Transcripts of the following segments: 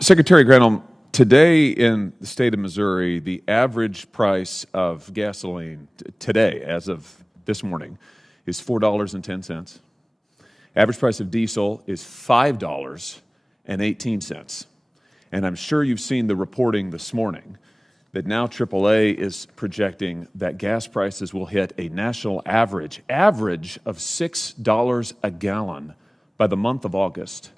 Secretary Granholm, today in the state of Missouri, the average price of gasoline today, as of this morning, is $4.10. Average price of diesel is $5.18. And I'm sure you've seen the reporting this morning that now AAA is projecting that gas prices will hit a national average of $6 a gallon by the month of August.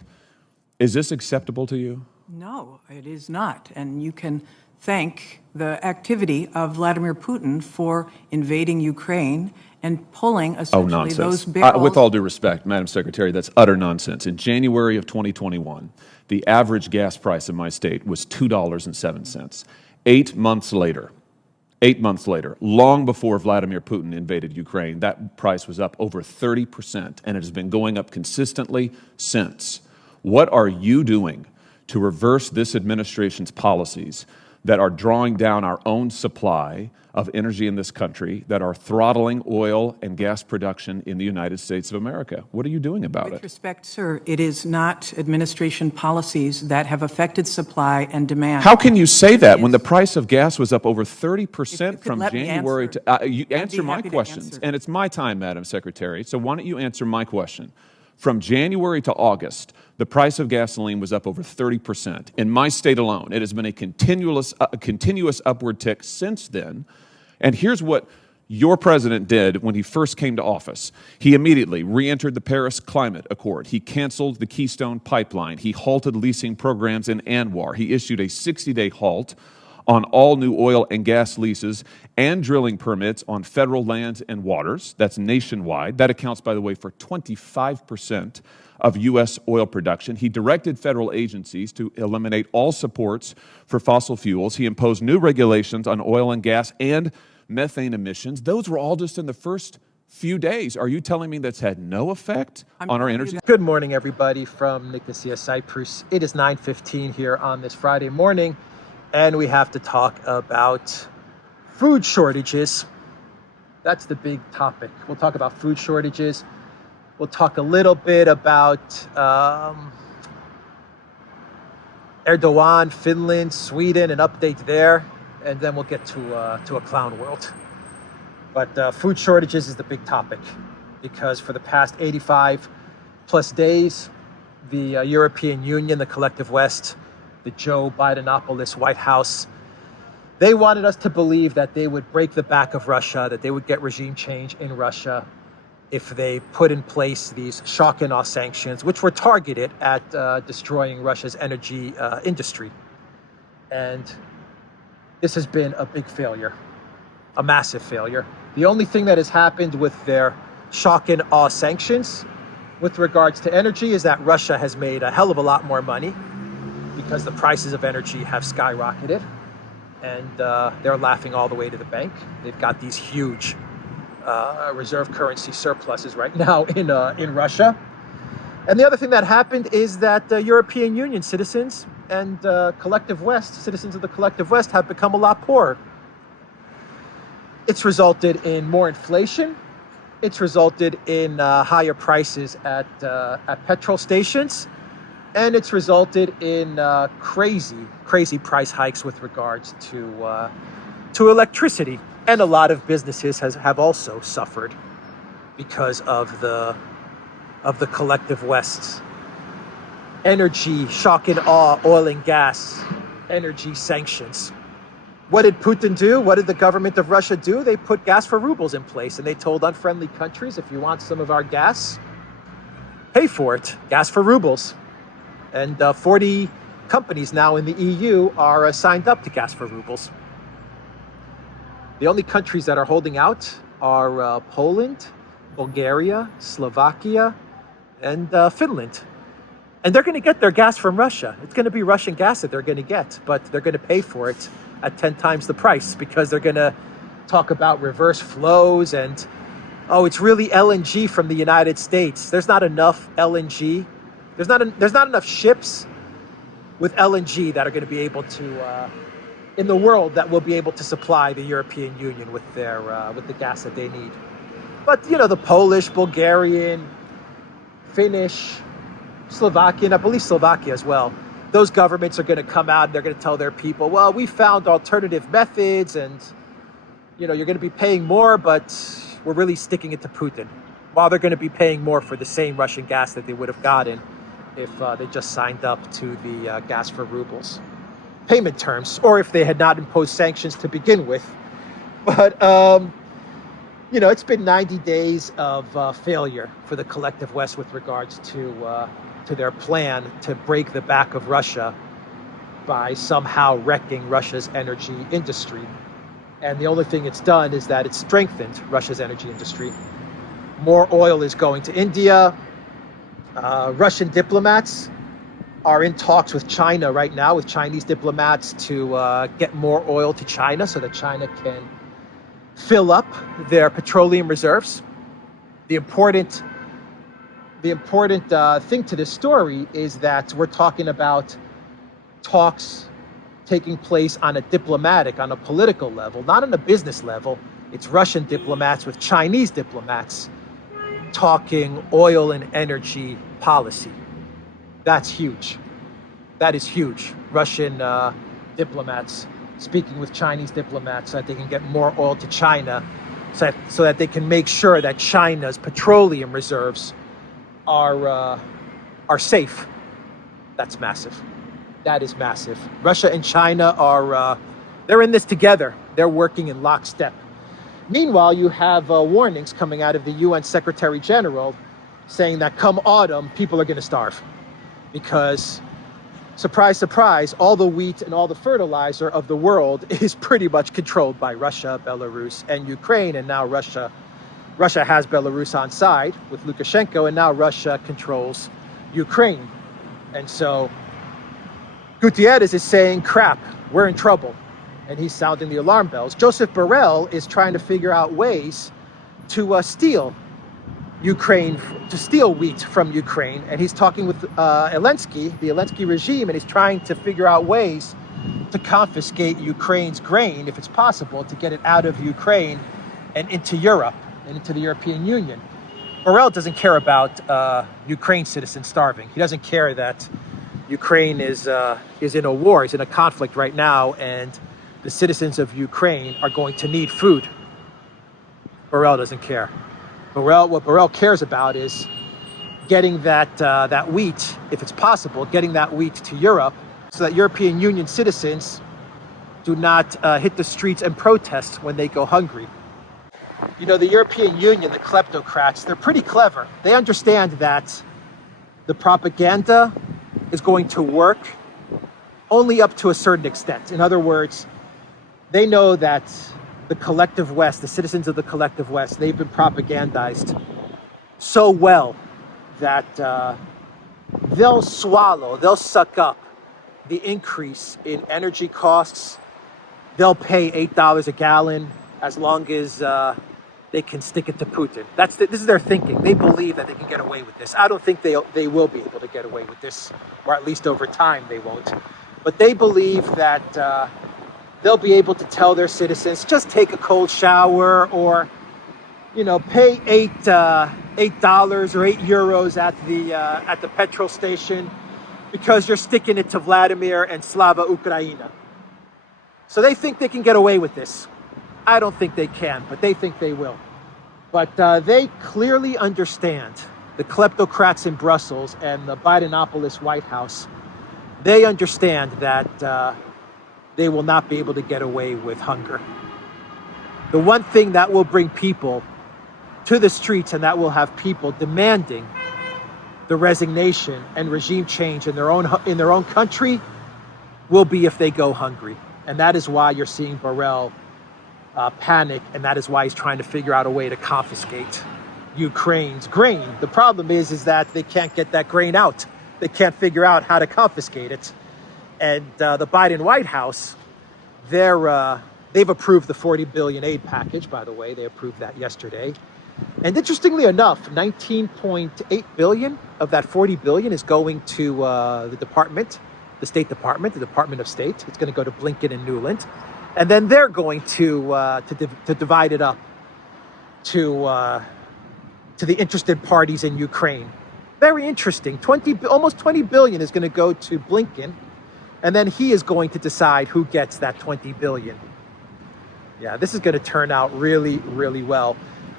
Is this acceptable to you? No, it is not. And you can thank the activity of Vladimir Putin for invading Ukraine and pulling essentially those barrels. With all due respect, Madam Secretary, that's utter nonsense. In January of 2021, the average gas price in my state was $2.07. 8 months later, long before Vladimir Putin invaded Ukraine, that price was up over 30%, and it has been going up consistently since. What are you doing to reverse this administration's policies that are drawing down our own supply of energy in this country, that are throttling oil and gas production in the United States of America? What are you doing about it? With respect, sir, it is not administration policies that have affected supply and demand. How can you say that when the price of gas was up over 30% from January to... you answer my questions, and it's my time, Madam Secretary, so why don't you answer my question? From January to August, the price of gasoline was up over 30%. In my state alone, it has been a continuous upward tick since then. And here's what your president did when he first came to office. He immediately re-entered the Paris Climate Accord. He canceled the Keystone Pipeline. He halted leasing programs in ANWR. He issued a 60-day halt on all new oil and gas leases and drilling permits on federal lands and waters. That's nationwide. That accounts, by the way, for 25% of U.S. oil production. He directed federal agencies to eliminate all supports for fossil fuels. He imposed new regulations on oil and gas and methane emissions. Those were all just in the first few days. Are you telling me that's had no effect on our energy? Good morning, everybody, from Nicosia, Cyprus. It is 9:15 here on this Friday morning, and we have to talk about food shortages. That's the big topic. We'll talk about food shortages. We'll talk a little bit about Erdogan, Finland, Sweden, an update there, and then we'll get to a clown world. But food shortages is the big topic because for the past 85 plus days, the European Union, the collective West, the Joe Bidenopolis White House, they wanted us to believe that they would break the back of Russia, that they would get regime change in Russia if they put in place these shock and awe sanctions, which were targeted at destroying Russia's energy industry. And this has been a big failure, a massive failure. The only thing that has happened with their shock and awe sanctions with regards to energy is that Russia has made a hell of a lot more money because the prices of energy have skyrocketed, and they're laughing all the way to the bank. They've got these huge reserve currency surpluses right now in Russia. And the other thing that happened is that European Union citizens and citizens of the collective West have become a lot poorer. It's resulted in more inflation. It's resulted in higher prices at petrol stations. And it's resulted in crazy price hikes with regards to electricity. And a lot of businesses have also suffered because of the collective West's energy shock and awe, oil and gas, energy sanctions. What did Putin do? What did the government of Russia do? They put gas for rubles in place, and they told unfriendly countries, if you want some of our gas, pay for it, gas for rubles. And 40 companies now in the EU are signed up to gas for rubles. The only countries that are holding out are Poland, Bulgaria, Slovakia, and Finland. And they're going to get their gas from Russia. It's going to be Russian gas that they're going to get, but they're going to pay for it at 10 times the price because they're going to talk about reverse flows and, oh, it's really LNG from the United States. There's not enough LNG. There's not enough ships with LNG that are going to be able to, in the world, that will be able to supply the European Union with the gas that they need. But, you know, the Polish, Bulgarian, Finnish, Slovakian, I believe Slovakia as well, those governments are going to come out and they're going to tell their people, well, we found alternative methods and, you're going to be paying more, but we're really sticking it to Putin. While they're going to be paying more for the same Russian gas that they would have gotten if they just signed up to the gas for rubles payment terms, or if they had not imposed sanctions to begin with. But, it's been 90 days of failure for the collective West with regards to their plan to break the back of Russia by somehow wrecking Russia's energy industry. And the only thing it's done is that it's strengthened Russia's energy industry. More oil is going to India. Russian diplomats are in talks with China right now, with Chinese diplomats, to get more oil to China so that China can fill up their petroleum reserves. The important thing to this story is that we're talking about talks taking place on a diplomatic, on a political level, not on a business level. It's Russian diplomats with Chinese diplomats talking oil and energy policy. That's huge. That is huge. Russian diplomats speaking with Chinese diplomats so that they can get more oil to China, so that they can make sure that China's petroleum reserves are safe. That's massive. That is massive. Russia and China they're in this together. They're working in lockstep. Meanwhile, you have warnings coming out of the UN Secretary General saying that come autumn, people are going to starve because, surprise, surprise, all the wheat and all the fertilizer of the world is pretty much controlled by Russia, Belarus, and Ukraine. And now Russia has Belarus on side with Lukashenko, and now Russia controls Ukraine. And so Gutierrez is saying, crap, we're in trouble. And he's sounding the alarm bells. Joseph Borrell is trying to figure out ways to steal wheat from Ukraine. And he's talking with the Zelensky regime, and he's trying to figure out ways to confiscate Ukraine's grain, if it's possible, to get it out of Ukraine and into Europe and into the European Union. Borrell doesn't care about Ukraine citizens starving. He doesn't care that Ukraine is in a war, is in a conflict right now, and the citizens of Ukraine are going to need food. Borrell doesn't care. What Borrell cares about is getting that wheat, if it's possible, getting that wheat to Europe so that European Union citizens do not hit the streets and protest when they go hungry. The European Union, the kleptocrats, they're pretty clever. They understand that the propaganda is going to work only up to a certain extent. In other words, they know that the collective West, the citizens of the collective West, they've been propagandized so well that they'll suck up the increase in energy costs. They'll pay $8 a gallon as long as they can stick it to Putin. This is their thinking. They believe that they can get away with this. I don't think they will be able to get away with this, or at least over time they won't. But they believe that they'll be able to tell their citizens, just take a cold shower, or pay $8 or €8 at the petrol station because you're sticking it to Vladimir and Slava Ukraina. So they think they can get away with this. I don't think they can, but they think they will. But they clearly understand, the kleptocrats in Brussels and the Bidenopolis White House, they understand that they will not be able to get away with hunger. The one thing that will bring people to the streets and that will have people demanding the resignation and regime change in their own country will be if they go hungry. And that is why you're seeing Borrell panic, and that is why he's trying to figure out a way to confiscate Ukraine's grain. The problem is that they can't get that grain out. They can't figure out how to confiscate it. And the Biden White House, they've approved the $40 billion aid package, by the way. They approved that yesterday. And interestingly enough, $19.8 billion of that $40 billion is going to the State Department, the Department of State. It's going to go to Blinken and Newland. And then they're going to divide it up to the interested parties in Ukraine. Very interesting. Almost 20 billion is going to go to Blinken, and then he is going to decide who gets that 20 billion. Yeah, this is going to turn out really, really well.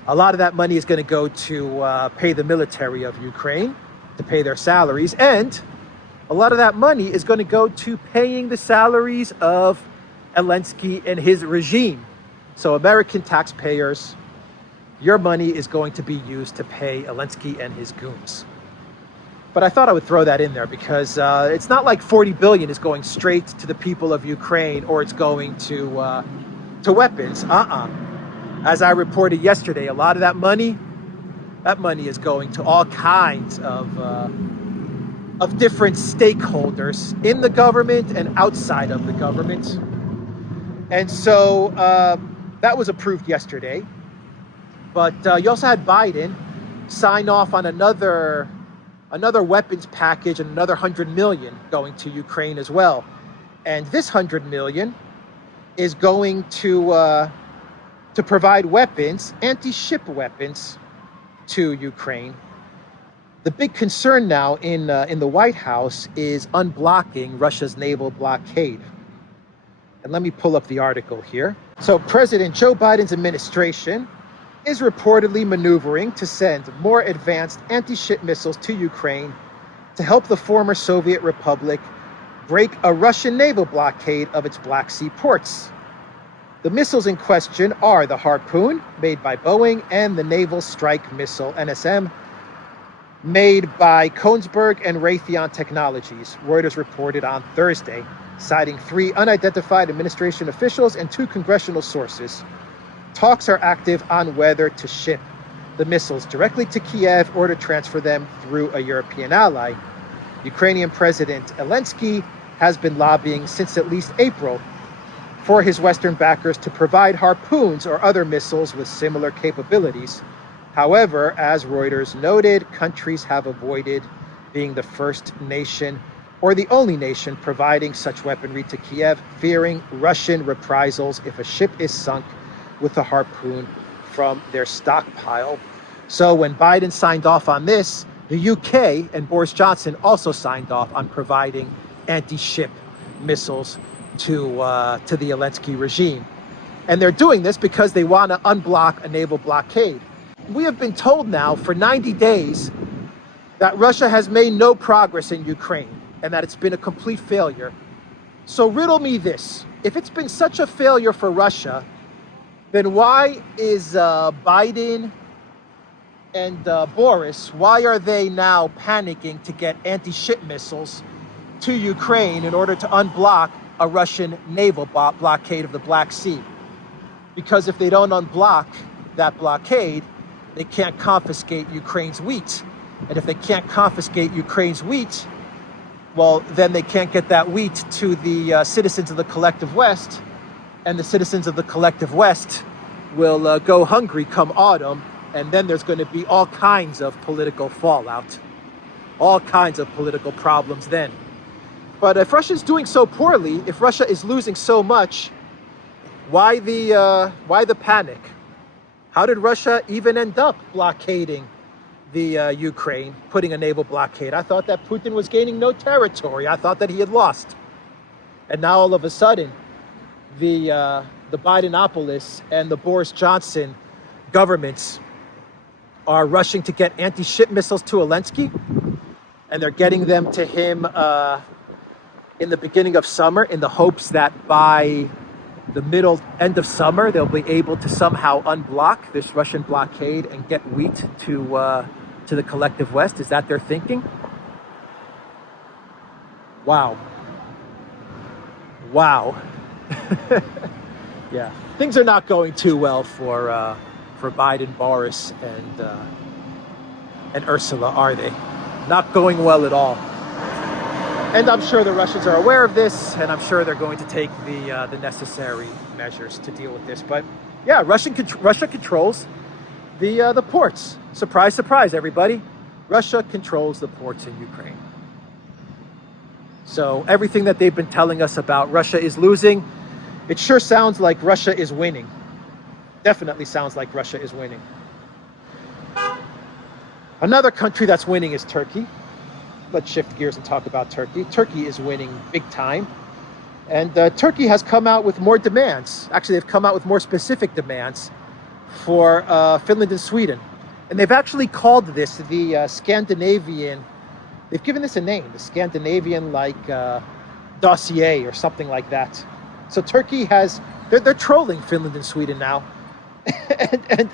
A lot of that money is going to go to pay the military of Ukraine, to pay their salaries, and a lot of that money is going to go to paying the salaries of Zelensky and his regime. So American taxpayers, your money is going to be used to pay Zelensky and his goons. But I thought I would throw that in there because it's not like 40 billion is going straight to the people of Ukraine or it's going to weapons. As I reported yesterday, a lot of that money is going to all kinds of different stakeholders in the government and outside of the government. And so that was approved yesterday. But you also had Biden sign off on another weapons package and another 100 million going to Ukraine as well. And this 100 million is going to provide weapons, anti-ship weapons, to Ukraine. The big concern now in the White House is unblocking Russia's naval blockade. And let me pull up the article here. So President Joe Biden's administration is reportedly maneuvering to send more advanced anti-ship missiles to Ukraine to help the former Soviet Republic break a Russian naval blockade of its Black Sea ports. The missiles in question are the Harpoon, made by Boeing, and the Naval Strike Missile, NSM, made by Kongsberg and Raytheon Technologies, Reuters reported on Thursday, citing 3 unidentified administration officials and 2 congressional sources. Talks are active on whether to ship the missiles directly to Kiev or to transfer them through a European ally. Ukrainian President Zelensky has been lobbying since at least April for his Western backers to provide Harpoons or other missiles with similar capabilities. However, as Reuters noted, countries have avoided being the first nation or the only nation providing such weaponry to Kiev, fearing Russian reprisals if a ship is sunk with a Harpoon from their stockpile. So when Biden signed off on this, the UK and Boris Johnson also signed off on providing anti-ship missiles to the Zelensky regime. And they're doing this because they want to unblock a naval blockade. We have been told now for 90 days that Russia has made no progress in Ukraine and that it's been a complete failure. So riddle me this. If it's been such a failure for Russia, then why is Biden and Boris, why are they now panicking to get anti-ship missiles to Ukraine in order to unblock a Russian naval blockade of the Black Sea? Because if they don't unblock that blockade, they can't confiscate Ukraine's wheat. And if they can't confiscate Ukraine's wheat, well, then they can't get that wheat to the citizens of the collective West. And the citizens of the collective West will go hungry come autumn, and then there's going to be all kinds of political fallout, all kinds of political problems then. But if Russia's doing so poorly, if Russia is losing so much, why the panic? How did Russia even end up blockading the Ukraine, putting a naval blockade? I thought that Putin was gaining no territory. I thought that he had lost. And now all of a sudden, the Bidenopolis and the Boris Johnson governments are rushing to get anti-ship missiles to Zelensky, and they're getting them to him in the beginning of summer in the hopes that by the end of summer, they'll be able to somehow unblock this Russian blockade and get wheat to the collective West. Is that their thinking? Wow. Yeah, things are not going too well for Biden, Boris, and Ursula, are they? Not going well at all. And I'm sure the Russians are aware of this, and I'm sure they're going to take the necessary measures to deal with this. But yeah, Russia controls the ports. Surprise, surprise, everybody. Russia controls the ports in Ukraine. So everything that they've been telling us about Russia is losing, it sure sounds like Russia is winning. Definitely sounds like Russia is winning. Another country that's winning is Turkey. Let's shift gears and talk about Turkey. Turkey is winning big time. And Turkey has come out with more demands. Actually, they've come out with more specific demands for Finland and Sweden. And they've actually called this the Scandinavian, they've given this a name, the Scandinavian dossier or something like that. So Turkey has, they're trolling Finland and Sweden now. and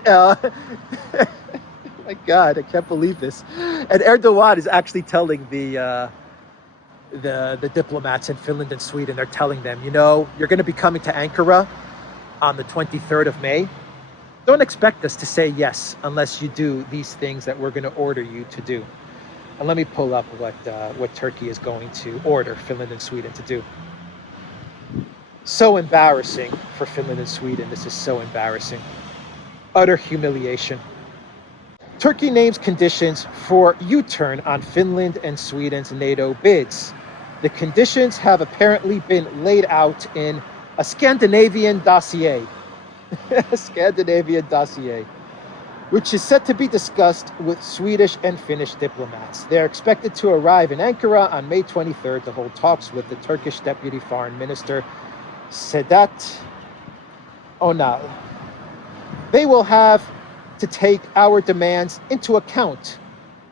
my God, I can't believe this. And Erdogan is actually telling the diplomats in Finland and Sweden, they're telling them, you know, you're going to be coming to Ankara on the 23rd of May. Don't expect us to say yes unless you do these things that we're going to order you to do. And let me pull up what Turkey is going to order Finland and Sweden to do. So embarrassing for Finland and Sweden. This is so embarrassing. Utter humiliation. Turkey names conditions for U-turn on Finland and Sweden's NATO bids. The conditions have apparently been laid out in a Scandinavian dossier. A Scandinavian dossier, which is set to be discussed with Swedish and Finnish diplomats. They are expected to arrive in Ankara on May 23rd to hold talks with the Turkish Deputy Foreign Minister, Sedat Onal. They will have to take our demands into account.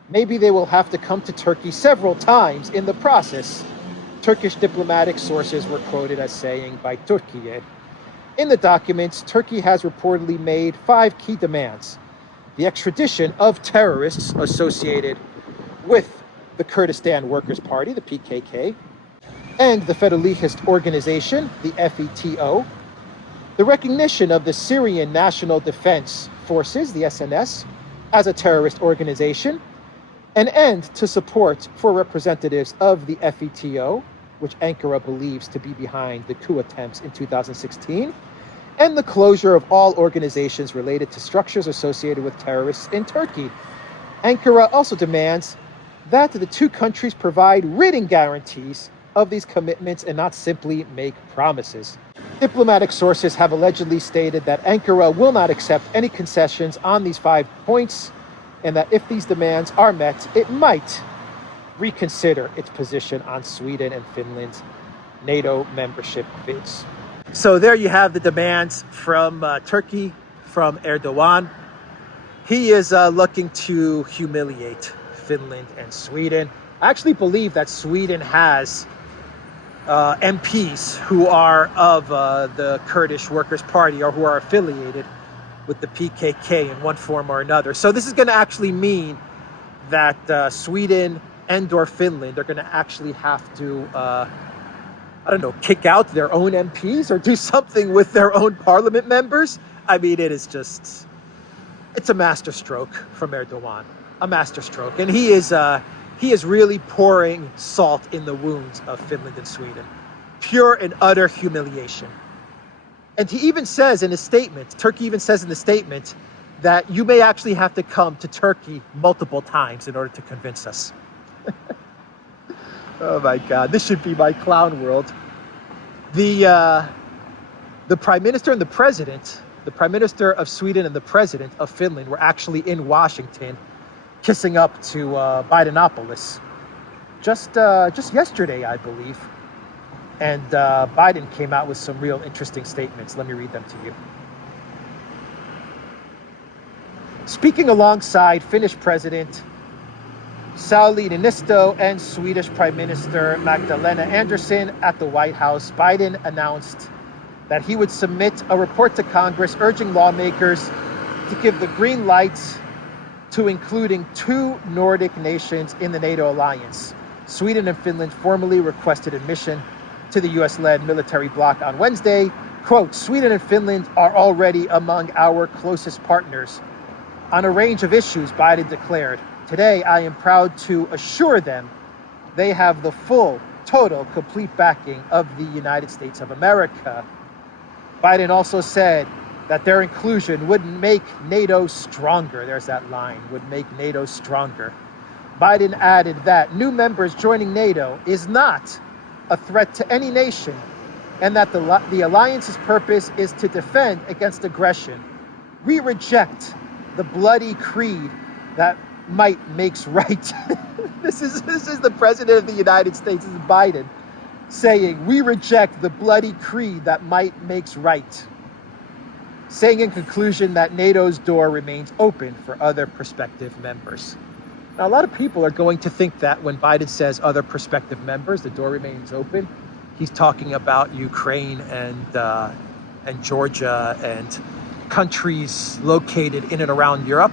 Maybe they will have to come to Turkey several times in the process. Turkish diplomatic sources were quoted as saying by Turkiye. In the documents, Turkey has reportedly made 5 key demands: the extradition of terrorists associated with the Kurdistan Workers' Party, the PKK, and the Federalist Organization, the FETO, the recognition of the Syrian National Defense Forces, the SNS, as a terrorist organization, an end to support for representatives of the FETO, which Ankara believes to be behind the coup attempts in 2016, and the closure of all organizations related to structures associated with terrorists in Turkey. Ankara also demands that the two countries provide written guarantees of these commitments and not simply make promises. Diplomatic sources have allegedly stated that Ankara will not accept any concessions on these 5 points, and that if these demands are met, it might reconsider its position on Sweden and Finland's NATO membership bids. So there you have the demands from Turkey, from Erdogan. He is looking to humiliate Finland and Sweden. I actually believe that Sweden has MPs who are of the Kurdish Workers' Party or who are affiliated with the PKK in one form or another. So this is going to actually mean that Sweden and or Finland are going to actually have to, kick out their own MPs or do something with their own parliament members. I mean, it's a masterstroke from Erdogan, a masterstroke. And he is really pouring salt in the wounds of Finland and Sweden. Pure and utter humiliation. And he even says in his statement, Turkey even says in the statement, that you may actually have to come to Turkey multiple times in order to convince us. Oh my God, this should be my clown world. The Prime Minister and the President, the Prime Minister of Sweden and the President of Finland were actually in Washington kissing up to Bidenopolis just yesterday, I believe. And Biden came out with some real interesting statements. Let me read them to you. Speaking alongside Finnish President Sauli Niinisto and Swedish Prime Minister Magdalena Andersson at the White House, Biden announced that he would submit a report to Congress urging lawmakers to give the green light to including 2 Nordic nations in the NATO alliance. Sweden and Finland formally requested admission to the US-led military bloc on Wednesday. Quote, Sweden and Finland are already among our closest partners on a range of issues, Biden declared. Today, I am proud to assure them they have the full, total, complete backing of the United States of America. Biden also said that their inclusion would make NATO stronger. There's that line, would make NATO stronger. Biden added that new members joining NATO is not a threat to any nation, and that the alliance's purpose is to defend against aggression. We reject the bloody creed that might makes right. This is the President of the United States, this is Biden, saying, we reject the bloody creed that might makes right. Saying in conclusion that NATO's door remains open for other prospective members. Now, a lot of people are going to think that when Biden says other prospective members, the door remains open, he's talking about Ukraine and Georgia and countries located in and around Europe.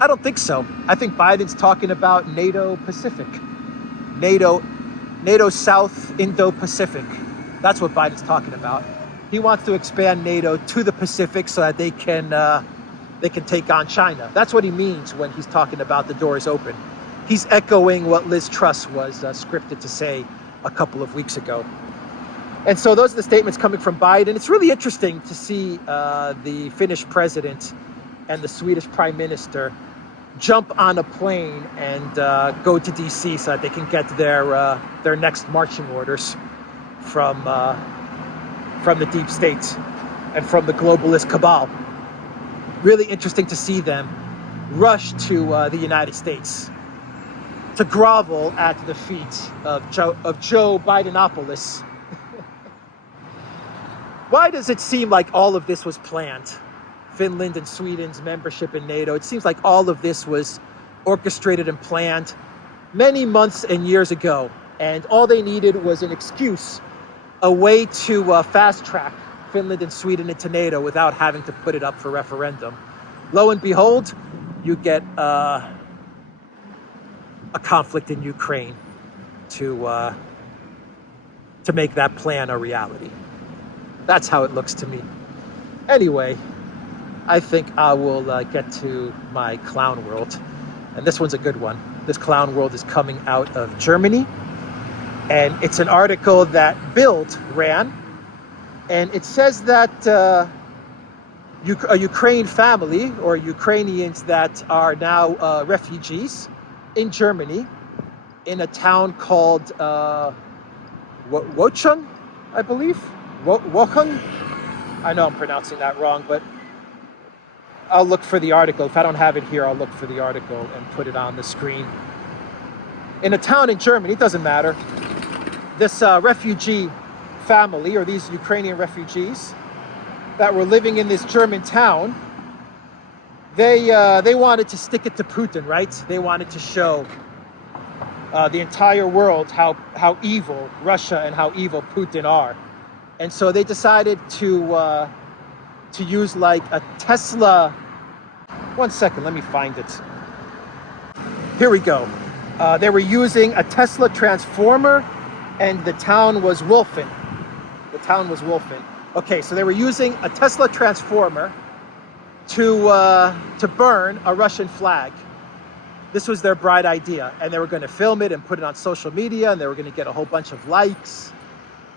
I don't think so. I think Biden's talking about NATO Pacific, NATO South Indo-Pacific. That's what Biden's talking about. He wants to expand NATO to the Pacific so that they can take on China. That's what he means when he's talking about the door is open. He's echoing what Liz Truss was scripted to say a couple of weeks ago. And so those are the statements coming from Biden. It's really interesting to see the Finnish president and the Swedish prime minister jump on a plane and go to DC so that they can get their next marching orders from the deep state and from the globalist cabal. Really interesting to see them rush to the United States to grovel at the feet of Joe Bidenopoulos. Why does it seem like all of this was planned? Finland and Sweden's membership in NATO. It seems like all of this was orchestrated and planned many months and years ago. And all they needed was an excuse, a way to fast track Finland and Sweden into NATO without having to put it up for referendum. Lo and behold, you get a conflict in Ukraine to make that plan a reality. That's how it looks to me. Anyway, I think I will get to my clown world. And this one's a good one. This clown world is coming out of Germany. And it's an article that Bild ran. And it says that a Ukraine family, or Ukrainians that are now refugees in Germany, in a town called Wochung, I believe. Wochung? I know I'm pronouncing that wrong, but I'll look for the article. If I don't have it here, I'll look for the article and put it on the screen. In a town in Germany, it doesn't matter. This refugee family, or these Ukrainian refugees that were living in this German town, they wanted to stick it to Putin, right? They wanted to show the entire world how evil Russia and how evil Putin are. And so they decided to use like a Tesla. One second, let me find it. Here we go. They were using a Tesla transformer, and the town was Wolfen. The town was Wolfen. Okay, so they were using a Tesla transformer to burn a Russian flag. This was their bright idea, and they were going to film it and put it on social media, and they were going to get a whole bunch of likes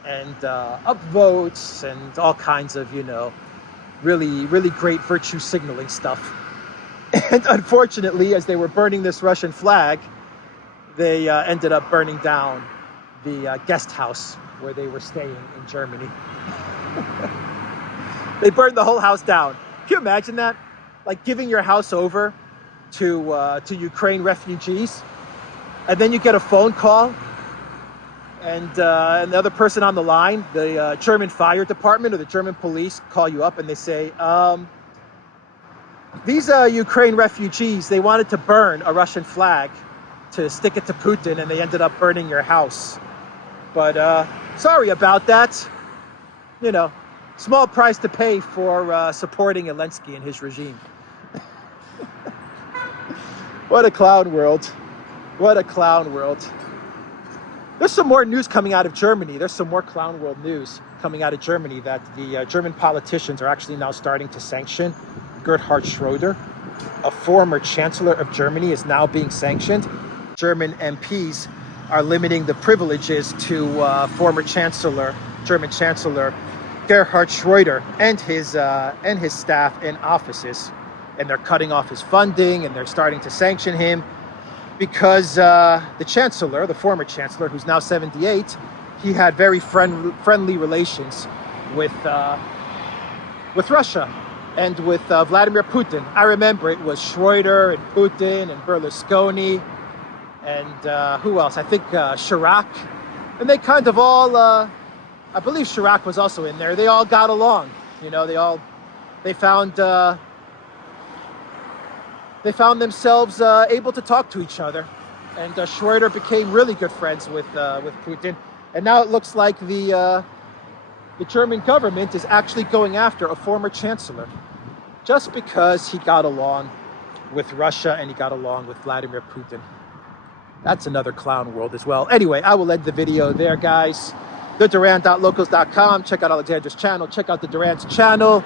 and upvotes and all kinds of, really, really great virtue signaling stuff. And unfortunately, as they were burning this Russian flag, they ended up burning down the guest house where they were staying in Germany. They burned the whole house down. Can you imagine that? Like giving your house over to Ukraine refugees, and then you get a phone call, and the other person on the line, the German fire department or the German police, call you up and they say, these Ukraine refugees, they wanted to burn a Russian flag to stick it to Putin, and they ended up burning your house. But sorry about that. Small price to pay for supporting Zelensky and his regime. What a clown world. What a clown world. There's some more news coming out of Germany. There's some more clown world news coming out of Germany that the German politicians are actually now starting to sanction. Gerhard Schröder, a former chancellor of Germany, is now being sanctioned. German MPs are limiting the privileges to former German Chancellor Gerhard Schröder and his staff in offices. And they're cutting off his funding, and they're starting to sanction him because the chancellor, the former chancellor, who's now 78, he had very friendly relations with Russia. And with Vladimir Putin, I remember it was Schroeder and Putin and Berlusconi and who else? I think Chirac. And they kind of all, I believe Chirac was also in there. They all got along. You know, they found themselves able to talk to each other. And Schroeder became really good friends with Putin. And now it looks like the German government is actually going after a former chancellor just because he got along with Russia and he got along with Vladimir Putin. That's another clown world as well. Anyway, I will end the video there, guys. TheDuran.locals.com. Check out Alexander's channel. Check out the Duran's channel.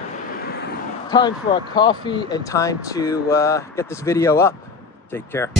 Time for a coffee and time to get this video up. Take care.